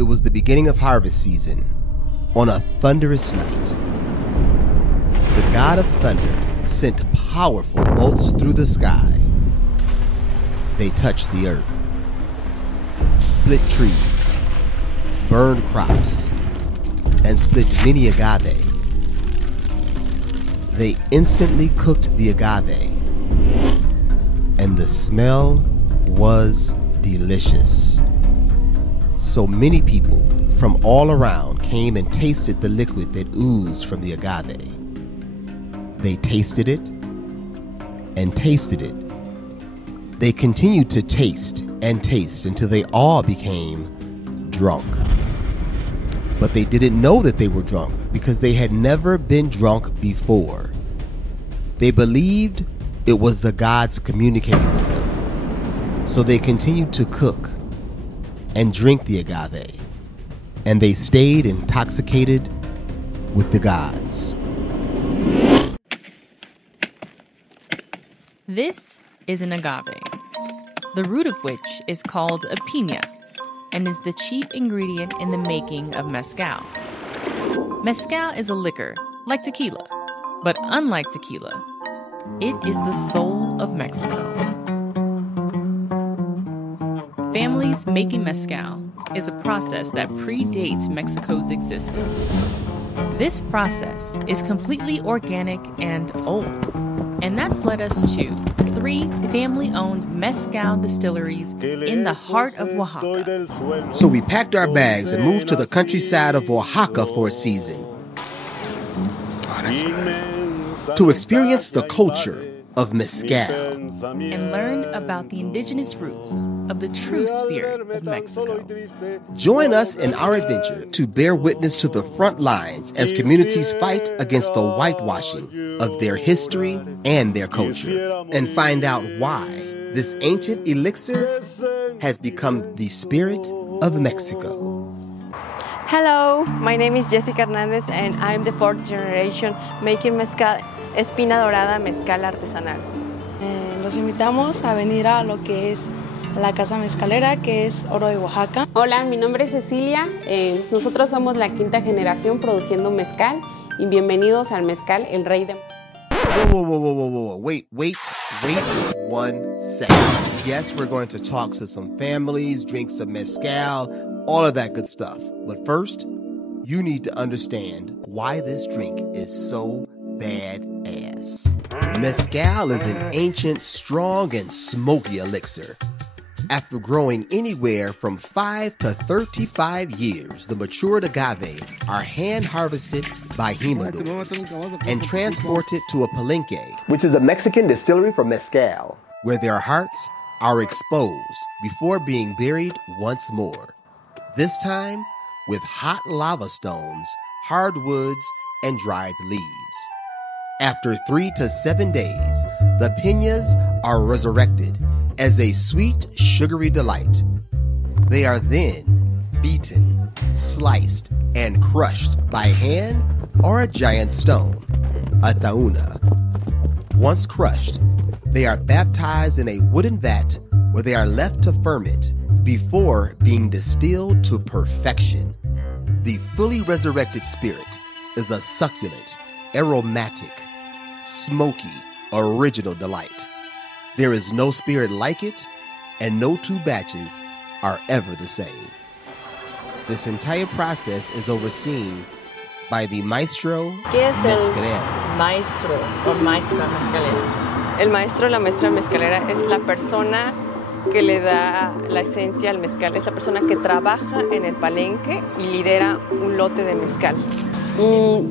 It was the beginning of harvest season. On a thunderous night, the god of thunder sent powerful bolts through the sky. They touched the earth, split trees, burned crops, and split many agave. They instantly cooked the agave, and the smell was delicious. So many people from all around came and tasted the liquid that oozed from the agave. They tasted it and tasted it. They continued to taste and taste until they all became drunk. But they didn't know that they were drunk because they had never been drunk before. They believed it was the gods communicating with them. So they continued to cook and drink the agave, and they stayed intoxicated with the gods. This is an agave, the root of which is called a piña and is the chief ingredient in the making of mezcal. Mezcal is a liquor like tequila, but unlike tequila, it is the soul of Mexico. Families making mezcal is a process that predates Mexico's existence. This process is completely organic and old, and that's led us to 3 family-owned mezcal distilleries in the heart of Oaxaca. So we packed our bags and moved to the countryside of Oaxaca for a season. Oh, that's good. To experience the culture of mezcal And learned about the indigenous roots of the true spirit of Mexico. Join us in our adventure to bear witness to the front lines as communities fight against the whitewashing of their history and their culture, and find out why this ancient elixir has become the spirit of Mexico. Hello, my name is Jessica Hernandez and I'm the 4th generation making mezcal Espina Dorada Mezcal Artisanal. Los invitamos a venir a lo que es la Casa Mezcalera, que es Oro de Oaxaca. Hola, mi nombre es Cecilia. Nosotros somos la 5ª generación produciendo mezcal y bienvenidos al mezcal El Rey de... Whoa. Wait 1 second. Yes, we're going to talk to some families, drink some mezcal, all of that good stuff. But first, you need to understand why this drink is so badass. Mezcal is an ancient, strong, and smoky elixir. After growing anywhere from 5 to 35 years, the matured agave are hand-harvested by humidors and transported to a Palenque, which is a Mexican distillery for mezcal, where their hearts are exposed before being buried once more. This time with hot lava stones, hardwoods, and dried leaves. After 3 to 7 days, the piñas are resurrected as a sweet, sugary delight. They are then beaten, sliced, and crushed by hand or a giant stone, a tauna. Once crushed, they are baptized in a wooden vat where they are left to ferment before being distilled to perfection. The fully resurrected spirit is a succulent, aromatic, smoky, original delight. There is no spirit like it, and no 2 batches are ever the same. This entire process is overseen by the maestro mezcalero. Maestro o maestra mezcalera? El maestro o la maestra mezcalera es la persona que le da la esencia al mezcal. Es la persona que trabaja en el palenque y lidera un lote de mezcal.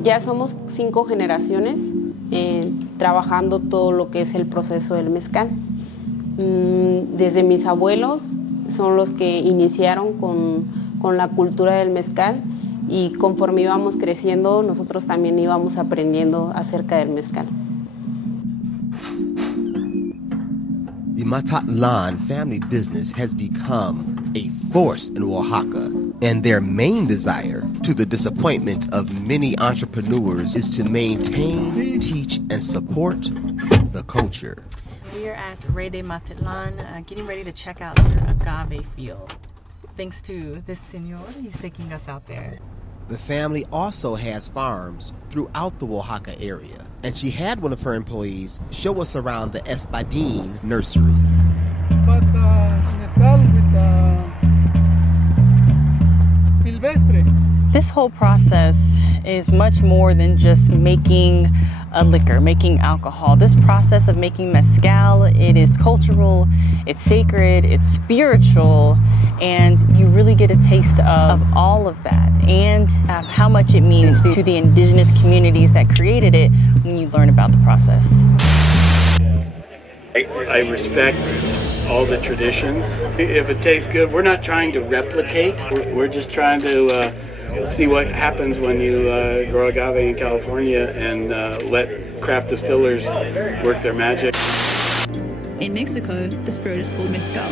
Ya somos 5 generaciones trabajando todo lo que es el proceso del mezcal. Desde mis abuelos son los que iniciaron con la cultura del mezcal, y conforme íbamos creciendo nosotros también íbamos aprendiendo acerca del mezcal. The Matatlan family business has become a force in Oaxaca, and their main desire, to the disappointment of many entrepreneurs, is to maintain, teach, and support the culture. We are at Rey de Matatlan, getting ready to check out their agave field. thanks to this senor. He's taking us out there. The family also has farms throughout the Oaxaca area, and she had one of her employees show us around the Espadín nursery. But mezcal with silvestre. This whole process is much more than just making a liquor, making alcohol. This process of making mezcal, it is cultural, it's sacred, it's spiritual, and you really get a taste of all of that and how much it means to the indigenous communities that created it when you learn about the process. I respect all the traditions. If it tastes good, we're not trying to replicate. We're just trying to see what happens when you grow agave in California and let craft distillers work their magic. In Mexico, the spirit is called mezcal.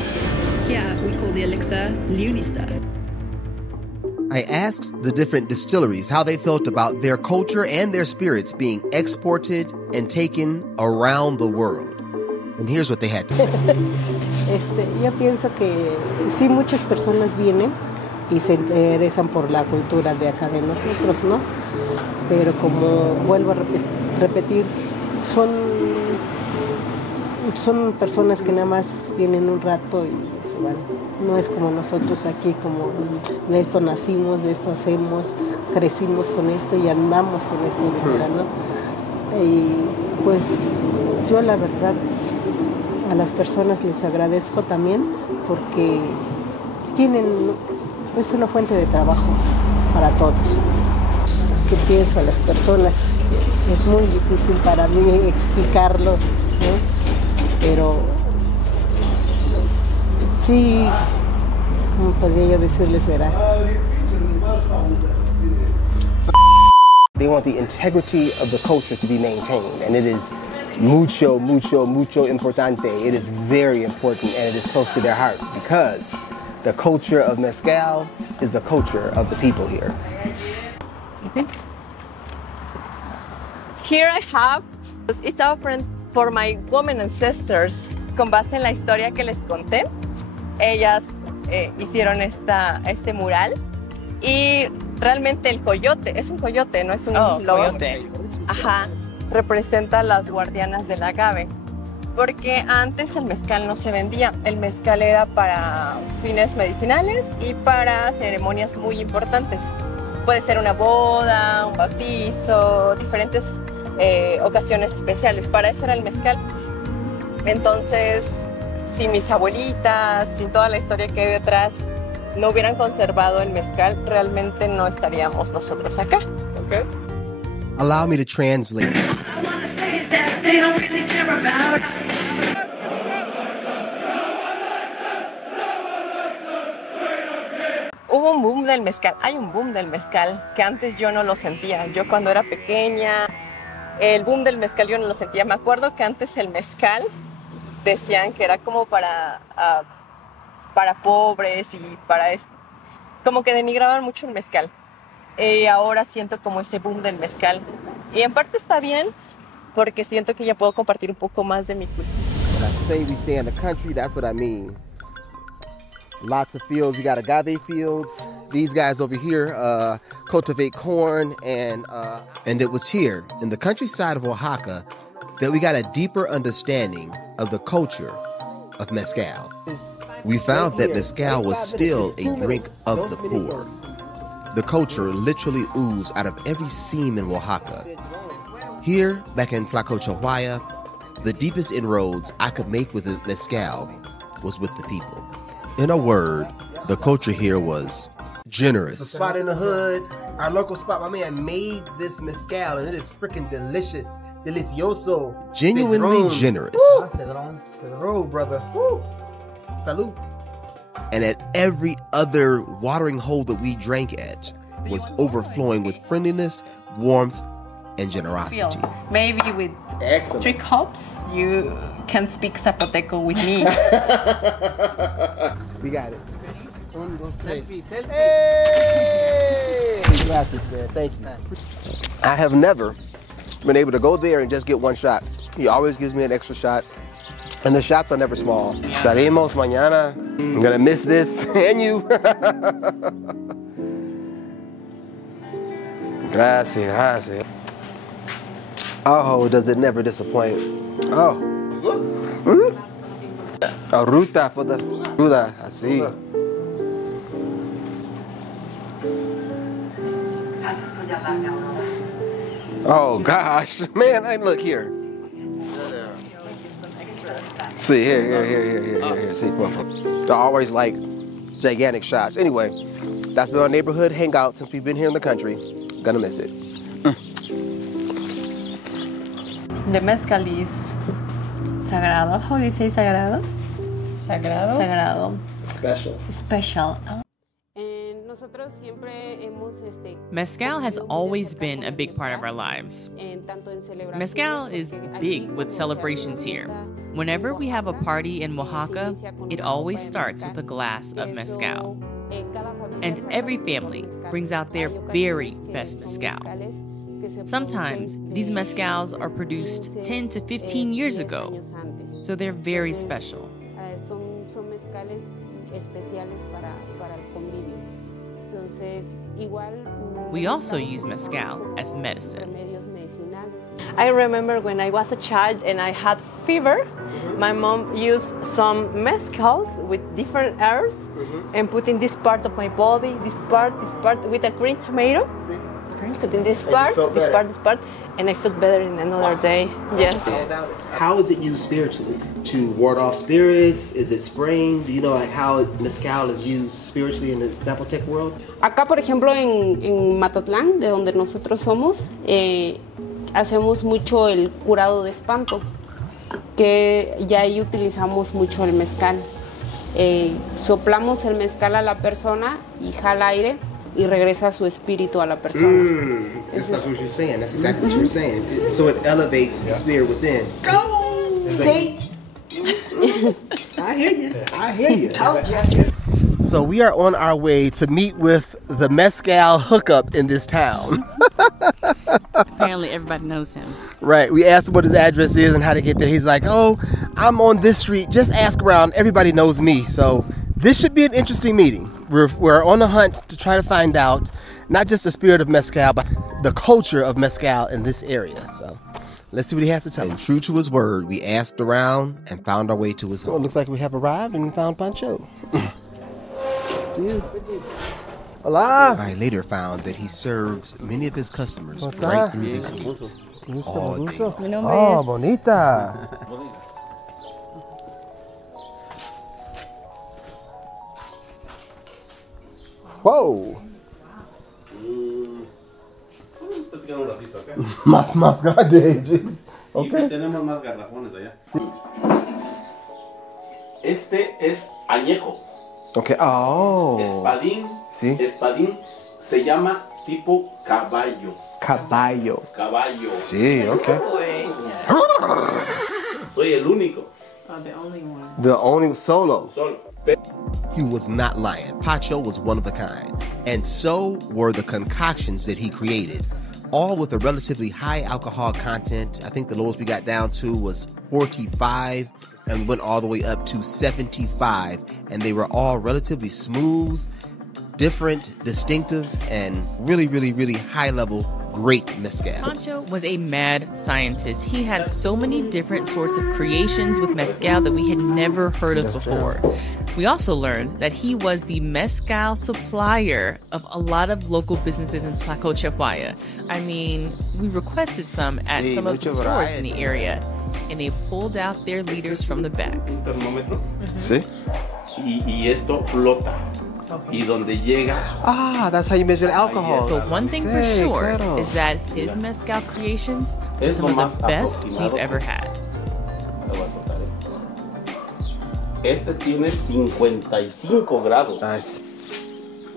Here, we call the elixir leonista. I asked the different distilleries how they felt about their culture and their spirits being exported and taken around the world. And here's what they had to say. Yo pienso que sí, muchas personas vienen y se interesan por la cultura de acá de nosotros, ¿no? Pero como vuelvo a repetir, son personas que nada más vienen un rato y se van. No es como nosotros aquí, como de esto nacimos, de esto hacemos, crecimos con esto y andamos con esto de fuera, ¿no? Y pues yo la verdad a las personas les agradezco también porque es una fuente de trabajo para todos. ¿Qué pienso a las personas? Es muy difícil para mí explicarlo, ¿no? Pero sí, como podría yo decirles, verá. They want the integrity of the culture to be maintained, and it is mucho, mucho, mucho importante. It is very important, and it is close to their hearts because the culture of mezcal is the culture of the people here. Here I have, it's offering for my women ancestors. Con base en la historia que les conté, ellas hicieron este mural y realmente el coyote, es un coyote, no es un lobo. Coyote. Ajá, representa a las guardianas del agave. Porque antes el mezcal no se vendía, el mezcal era para fines medicinales y para ceremonias muy importantes. Puede ser una boda, un bautizo, diferentes ocasiones especiales. Para eso era el mezcal. Entonces, si mis abuelitas, sin toda la historia que hay detrás, no hubieran conservado el mezcal, realmente no estaríamos nosotros acá. Okay. Allow me to translate. Hubo un boom del mezcal, hay un boom del mezcal que antes yo no lo sentía. Yo cuando era pequeña, el boom del mezcal yo no lo sentía. Me acuerdo que antes el mezcal decían que era como para pobres y como que denigraban mucho el mezcal. Y ahora siento como ese boom del mezcal. Y en parte está bien, porque siento que ya puedo compartir un poco más de mi cultura. When I say we stay in the country, that's what I mean. Lots of fields. We got agave fields. These guys over here cultivate corn, and it was here in the countryside of Oaxaca that we got a deeper understanding of the culture of mezcal. We found that mezcal was still a drink of the poor. The culture literally oozed out of every seam in Oaxaca. Here, back in Tlacochahuaya, the deepest inroads I could make with the mezcal was with the people. In a word, the culture here was generous. It's a spot in the hood, our local spot. My man made this mezcal, and it is freaking delicious. Delicioso. Genuinely generous. Pedro, brother. Woo. Salud. And at every other watering hole that we drank at was overflowing with friendliness, warmth, and generosity. Maybe with 3 cups, you can speak Zapoteco with me. We got it. 1, 2, 3. Hey! Gracias, man. Thank you. I have never been able to go there and just get one shot. He always gives me an extra shot. And the shots are never small. Salimos mañana. I'm gonna miss this and you. Gracias, gracias. Oh, does it never disappoint? Oh. A ruta for the ruda, I see. Oh gosh, man, I look here. See, here. See, they're always like gigantic shots. Anyway, that's been our neighborhood hangout since we've been here in the country. Gonna miss it. The mezcal is sagrado. How do you say sagrado? Sagrado. Sagrado. Special. Special. Mezcal has always been a big part of our lives. Mezcal is big with celebrations here. Whenever we have a party in Oaxaca, it always starts with a glass of mezcal. And every family brings out their very best mezcal. Sometimes these mezcals are produced 10 to 15 years ago, so they're very special. We also use mezcal as medicine. I remember when I was a child and I had fever, my mom used some mezcals with different herbs and put in this part of my body, this part with a green tomato. Put in this part, this part, and I feel better in another day. Yes. How is it used spiritually? To ward off spirits? Is it spraying? Do you know like how mezcal is used spiritually in the Zapotec world? Acá, por ejemplo, en Matatlán, de donde nosotros somos, hacemos mucho el curado de espanto, que ya ahí utilizamos mucho el mezcal. Soplamos el mezcal a la persona y jala aire y regresa su espíritu a la persona. That's what you're saying. That's exactly what you were saying. So it elevates the spirit within. Go! See? I hear you. I hear you. So we are on our way to meet with the Mezcal hookup in this town. Apparently everybody knows him. Right. We asked him what his address is and how to get there. He's like, oh, I'm on this street. Just ask around. Everybody knows me. So this should be an interesting meeting. We're on the hunt to try to find out not just the spirit of Mezcal, but the culture of Mezcal in this area. So let's see what he has to tell us. And true to his word, we asked around and found our way to his home. Well, it looks like we have arrived and found Pancho. Hola. I later found that he serves many of his customers right through this gate. All day. Oh, bonita. Whoa. Más grande, jeez. Okay. Tenemos más garrafones allá. Sí. Este es añejo. Okay. Oh. Espadín. Sí. Espadín se llama tipo caballo. Caballo. Caballo. Sí, okay. Soy el único. The only one. The only solo. Solo. He was not lying. Pacho was one of a kind. And so were the concoctions that he created. All with a relatively high alcohol content. I think the lowest we got down to was 45 and went all the way up to 75. And they were all relatively smooth, different, distinctive, and really, really, really high level, great mezcal. Pancho was a mad scientist. He had so many different sorts of creations with mezcal that we had never heard of before. We also learned that he was the mezcal supplier of a lot of local businesses in Tlacochahuaya. I mean, we requested some at some of the stores in the area, and they pulled out their leaders from the back. Sí. Y esto flota. Y donde llega. Ah, that's how you measure the alcohol. But one thing for sure is that his mezcal creations are some of the best we've ever had. Este tiene 55 grados. Nice.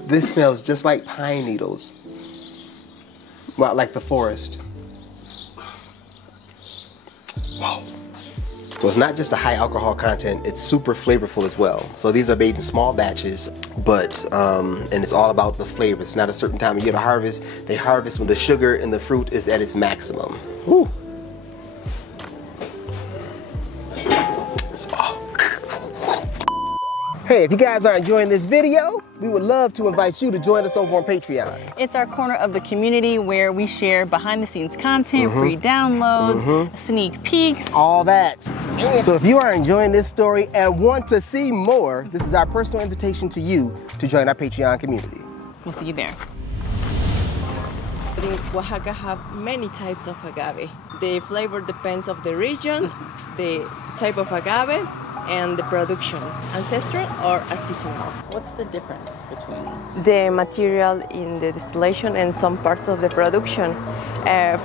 This smells just like pine needles. Well, like the forest. Wow. So it's not just a high alcohol content, it's super flavorful as well. So these are made in small batches, but, and it's all about the flavor. It's not a certain time of year to harvest. They harvest when the sugar in the fruit is at its maximum. Woo. Hey, if you guys are enjoying this video, we would love to invite you to join us over on Patreon. It's our corner of the community where we share behind-the-scenes content, free downloads, sneak peeks. All that. So if you are enjoying this story and want to see more, this is our personal invitation to you to join our Patreon community. We'll see you there. In Oaxaca have many types of agave. The flavor depends of the region, the type of agave, and the production, ancestral or artisanal. What's the difference between The material in the distillation and some parts of the production.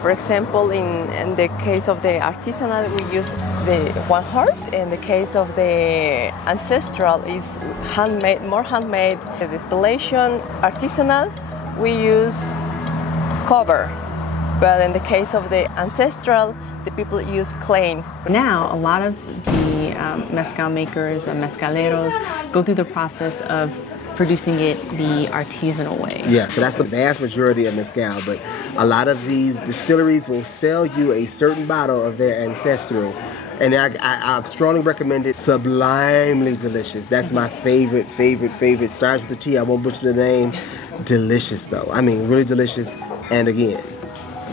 For example, in the case of the artisanal, we use the one horse. In the case of the ancestral, it's handmade, more handmade. The distillation, artisanal, we use cover. But in the case of the ancestral, the people use clay. Now, a lot of the mezcal makers and mezcaleros go through the process of producing it the artisanal way. Yeah, so that's the vast majority of mezcal, but a lot of these distilleries will sell you a certain bottle of their ancestral, and I strongly recommend it. Sublimely delicious. That's my favorite. Starts with the T, I won't butcher the name. Delicious though. I mean, really delicious, and again,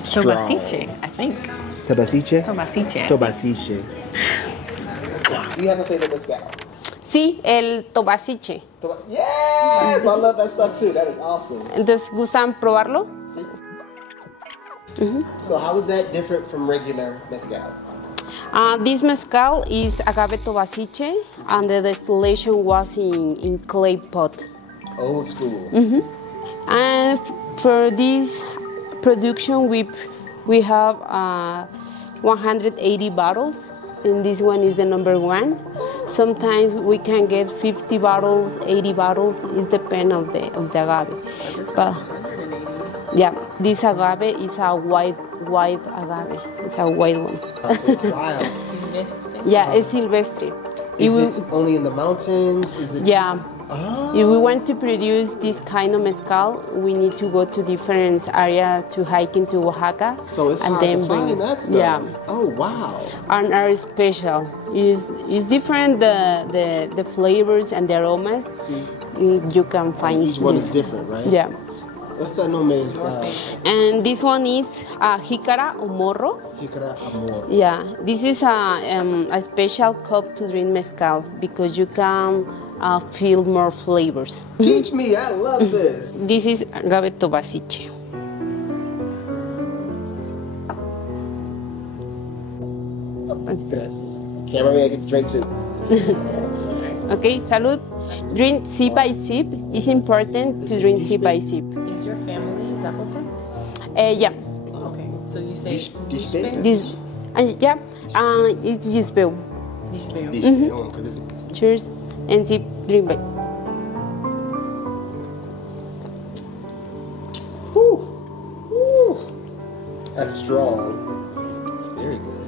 strong. Tobasiche, I think. Tobasiche? Tobasiche. Tobasiche. Do you have a favorite mezcal? Sí, el tobasiche. Yes! I love that stuff too. That is awesome. Entonces, ¿gustan probarlo? Sí. So how is that different from regular mezcal? This mezcal is agave tobasiche, and the distillation was in clay pot. Old school. And for this production, we have 180 bottles, and this one is the number one. Sometimes we can get 50 bottles, 80 bottles. It depends of the agave. But yeah, this agave is a white agave. It's a white one. Oh, so it's wild. Yeah, it's silvestre. Is it only in the mountains? Is it? Yeah. Oh. If we want to produce this kind of mezcal, we need to go to different areas to hike into Oaxaca. So it's and hard then to bring find that stuff. Yeah. Oh wow. And are special. It's different the flavors and the aromas. See. You can find each one this. is different, right? Yeah. What's that name? And this one is jícara o morro. Jícara o morro. Yeah. This is a special cup to drink mezcal because you can feel more flavors. Teach me, I love this. This is agave tobasiche. Gracias. Cameraman, get the drink too. Okay, salud. Drink sip by sip. It's important to drink sip by sip. Is your family Zapotec? Yeah. Okay, so you say This, yeah. It's Gisbeu. Cheers. And sip, drink by. That's strong. It's very good.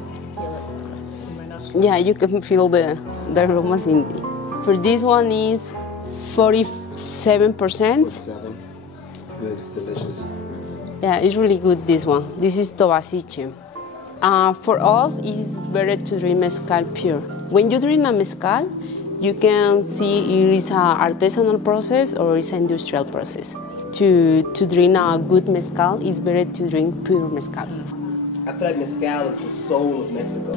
Yeah, you can feel the aromas in it. For this one is 47%. 47. It's good. It's delicious. Yeah, it's really good, this one. This is tobasiche. For us, it's better to drink mezcal pure. When you drink a mezcal, you can see it is an artisanal process or it's an industrial process. To drink a good mezcal, it's better to drink pure mezcal. I feel like mezcal is the soul of Mexico.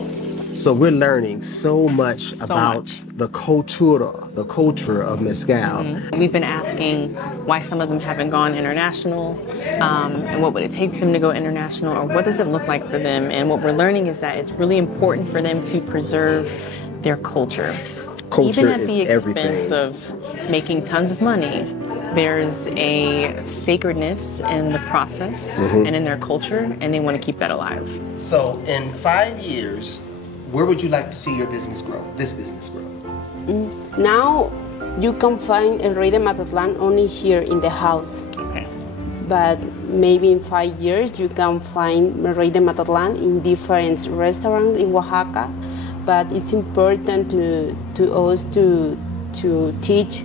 So we're learning so much about the culture of mezcal. We've been asking why some of them haven't gone international, and what would it take for them to go international, or what does it look like for them? And what we're learning is that it's really important for them to preserve their culture. Culture even at the is expense everything. of making tons of money. There's a sacredness in the process and in their culture, and they want to keep that alive. So in 5 years, where would you like to see your business grow, this business grow? Now you can find El Rey de Mazatlán only here in the house. Okay. But maybe in 5 years you can find El Rey de Mazatlán in different restaurants in Oaxaca. But it's important to us to teach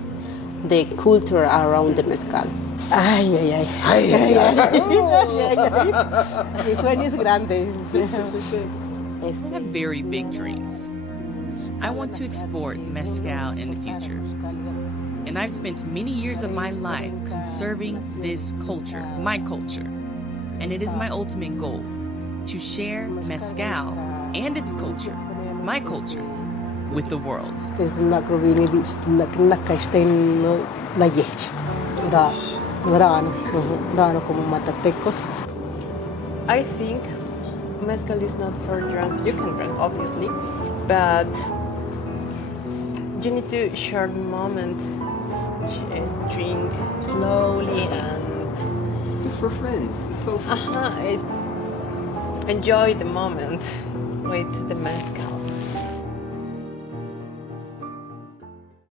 the culture around the mezcal. Ay, ay, ay. Ay, ay, ay. Mi sueño es grande. I have very big dreams. I want to export mezcal in the future. and I've spent many years of my life conserving this culture, my culture. And it is my ultimate goal to share mezcal and its culture, my culture, with the world. I think mezcal is not for drunk. You can drink, obviously, but you need to share the moment, drink slowly, and it's for friends. It's so fun. Enjoy the moment with the mezcal.